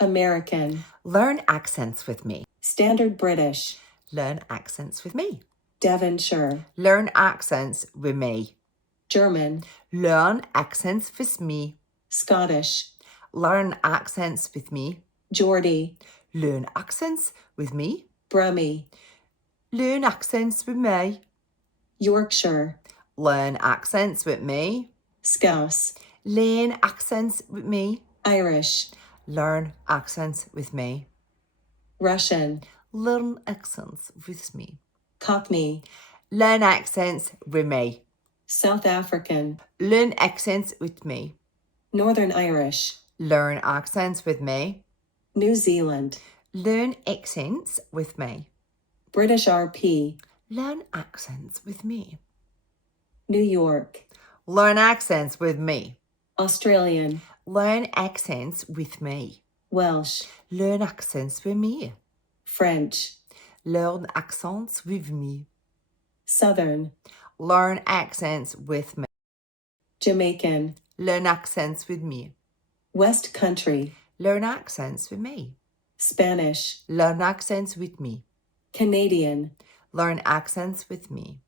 American. Learn accents with me. Standard British. Learn accents with me. Devonshire. Learn accents with me. German. Learn accents with me. Scottish. Learn accents with me. Geordie. Learn accents with me. Brummie. Learn accents with me. Yorkshire. Learn accents with me. Scouse. Learn accents with me. Irish. Learn accents with me. Russian. Learn accents with me. Cockney. Learn accents with me. South African. Learn accents with me. Northern Irish. Learn accents with me. New Zealand. Learn accents with me. British RP. Learn accents with me. New York. Learn accents with me. Australian. Learn accents with me. Welsh. Learn accents with me. French. Learn accents with me. Southern. Learn accents with me. Jamaican. Learn accents with me. West Country. Learn accents with me. Spanish. Learn accents with me. Canadian. Learn accents with me.